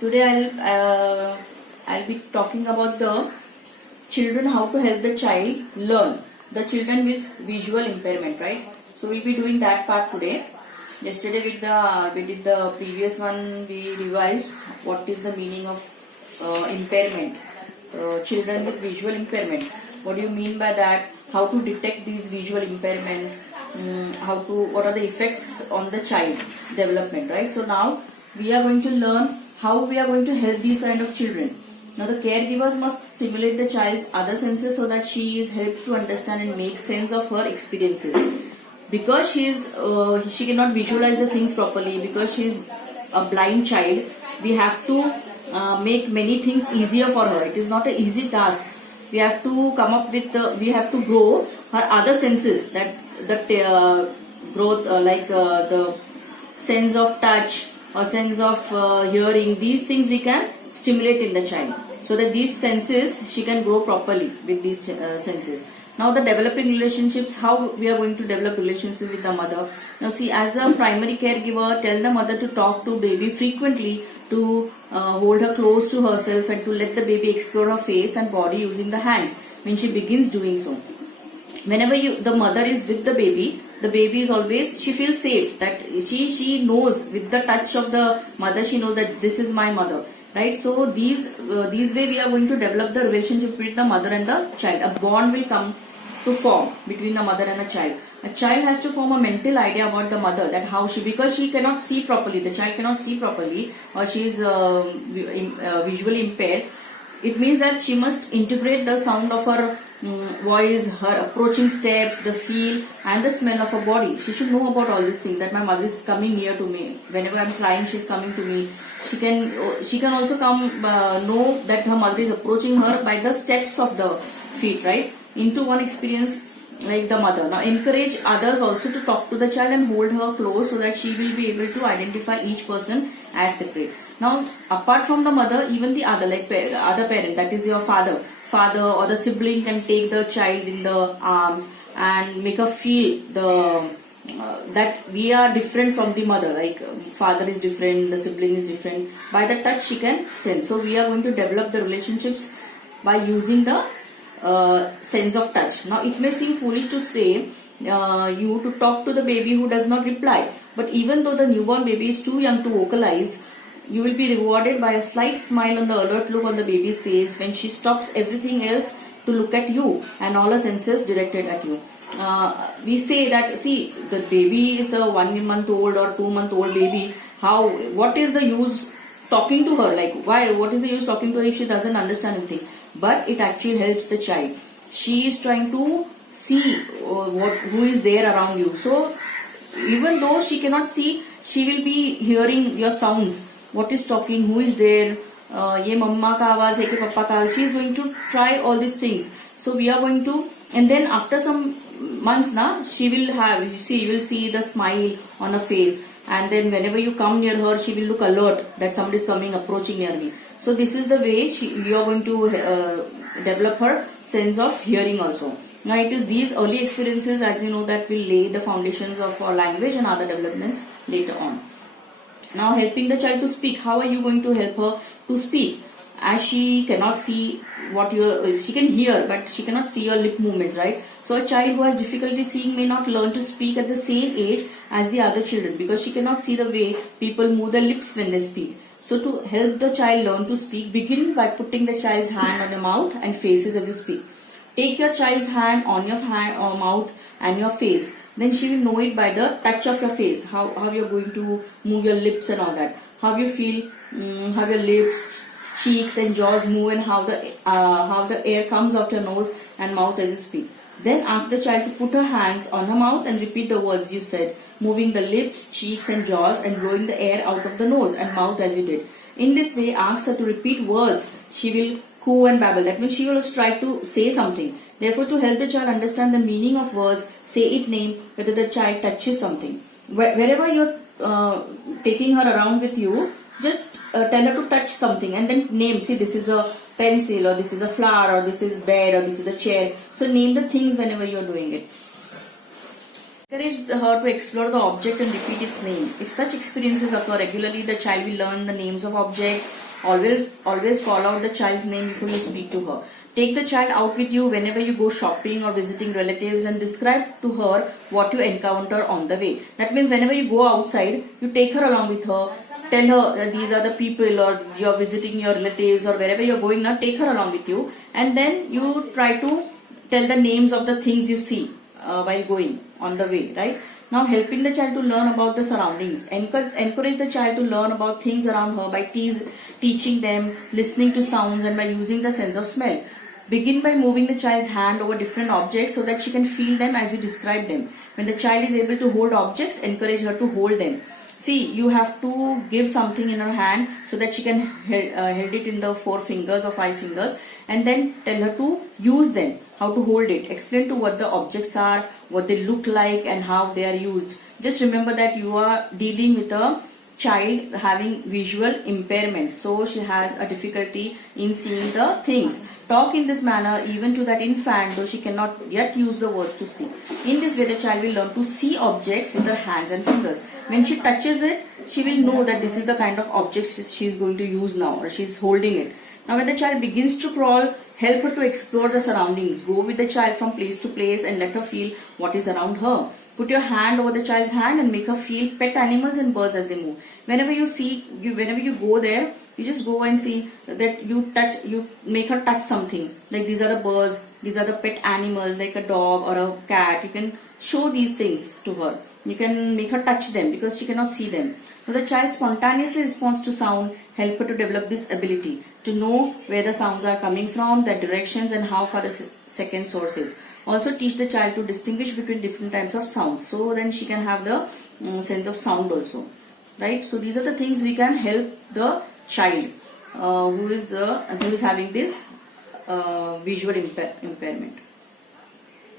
Today I'll be talking about the children, how to help the child learn. The children with visual impairment, right? So we'll be doing that part today. Yesterday we did the previous one. We revised what is the meaning of impairment. Children with visual impairment. What do you mean by that? How to detect these visual impairment? What are the effects on the child's development, right? So now we are going to learn how we are going to help these kind of children. Now the caregivers must stimulate the child's other senses so that she is helped to understand and make sense of her experiences. Because she cannot visualize the things properly, because she is a blind child, we have to make many things easier for her. It is not an easy task. We have to come up with we have to grow her other senses, that growth the sense of touch or sense of hearing. These things we can stimulate in the child so that these senses she can grow properly with these senses. Now the developing relationships, how we are going to develop relationships with the mother. Now see, as the primary caregiver, tell the mother to talk to baby frequently, to hold her close to herself and to let the baby explore her face and body using the hands when she begins doing so. Whenever the mother is with the baby is always, she feels safe, that she knows with the touch of the mother, she knows that this is my mother, right? So these way we are going to develop the relationship with the mother and the child. A bond will come to form between the mother and a child. A child has to form a mental idea about the mother, that how she, because she cannot see properly, the child cannot see properly, or she is visually impaired. It means that she must integrate the sound of her voice, her approaching steps, the feel and the smell of her body. She should know about all these things, that my mother is coming near to me. Whenever I am crying, she is coming to me. She can also know that her mother is approaching her by the steps of the feet, right? Into one experience like the mother. Now encourage others also to talk to the child and hold her close so that she will be able to identify each person as separate. Now apart from the mother, even the other, like other parent, that is your father or the sibling, can take the child in the arms and make her feel that we are different from the mother, like father is different, the sibling is different. By the touch she can sense. So we are going to develop the relationships by using the sense of touch. Now it may seem foolish to say you to talk to the baby who does not reply, but even though the newborn baby is too young to vocalize, you will be rewarded by a slight smile on the alert look on the baby's face when she stops everything else to look at you and all her senses directed at you. We say that, see, the baby is a 1 month old or 2 month old baby. What is the use talking to her? Like, why? What is the use talking to her if she doesn't understand anything? But it actually helps the child. She is trying to see who is there around you. So even though she cannot see, she will be hearing your sounds. What is talking? Who is there? Ye mamma ka awaaz hai ki papa ka awaaz. She is going to try all these things. So we are going to, and then after some months she will have, you will see the smile on her face, and then whenever you come near her, she will look alert that somebody is coming, approaching near me. So this is the way you are going to develop her sense of hearing also. Now it is these early experiences, as you know, that will lay the foundations of our language and other developments later on. Now helping the child to speak. How are you going to help her to speak? As she cannot see she can hear, but she cannot see your lip movements, right? So a child who has difficulty seeing may not learn to speak at the same age as the other children, because she cannot see the way people move their lips when they speak. So to help the child learn to speak, begin by putting the child's hand on your mouth and faces as you speak. Take your child's hand on your mouth and your face. Then she will know it by the touch of your face, how you're going to move your lips and all that. How you feel, how your lips, cheeks and jaws move, and how the air comes out your nose and mouth as you speak. Then ask the child to put her hands on her mouth and repeat the words you said, moving the lips, cheeks and jaws and blowing the air out of the nose and mouth as you did. In this way, ask her to repeat words. She will coo and babble. That means she will try to say something. Therefore, to help the child understand the meaning of words, say it name whether the child touches something. Wherever you're taking her around with you, just tell her to touch something and then name. See, this is a pencil, or this is a flower, or this is bed, or this is a chair. So name the things whenever you're doing it. Encourage her to explore the object and repeat its name. If such experiences occur regularly, the child will learn the names of objects Always call out the child's name before you speak to her. Take the child out with you whenever you go shopping or visiting relatives and describe to her what you encounter on the way. That means whenever you go outside, you take her along with her. Tell her that these are the people, or you're visiting your relatives, or wherever you're going now, take her along with you. And then you try to tell the names of the things you see while going on the way, right? Now, helping the child to learn about the surroundings. Encourage the child to learn about things around her by teaching them, listening to sounds, and by using the sense of smell. Begin by moving the child's hand over different objects so that she can feel them as you describe them. When the child is able to hold objects, encourage her to hold them. See, you have to give something in her hand so that she can hold it in the 4 fingers or 5 fingers, and then tell her to use them, how to hold it. Explain to what the objects are, what they look like, and how they are used. Just remember that you are dealing with a child having visual impairment, so she has a difficulty in seeing the things. Talk in this manner even to that infant, though she cannot yet use the words to speak. In this way, the child will learn to see objects with her hands and fingers. When she touches it, she will know that this is the kind of object she is going to use now, or she is holding it. Now, when the child begins to crawl, help her to explore the surroundings. Go with the child from place to place and let her feel what is around her. Put your hand over the child's hand and make her feel pet animals and birds as they move. Whenever you go there, you just go and see that you make her touch something. Like these are the birds, these are the pet animals like a dog or a cat. You can show these things to her. You can make her touch them because she cannot see them. Now the child spontaneously responds to sound. Help her to develop this ability to know where the sounds are coming from, their directions, and how far the second source is. Also teach the child to distinguish between different types of sounds, so then she can have the sense of sound also, right? So these are the things we can help the child who is having this visual impairment.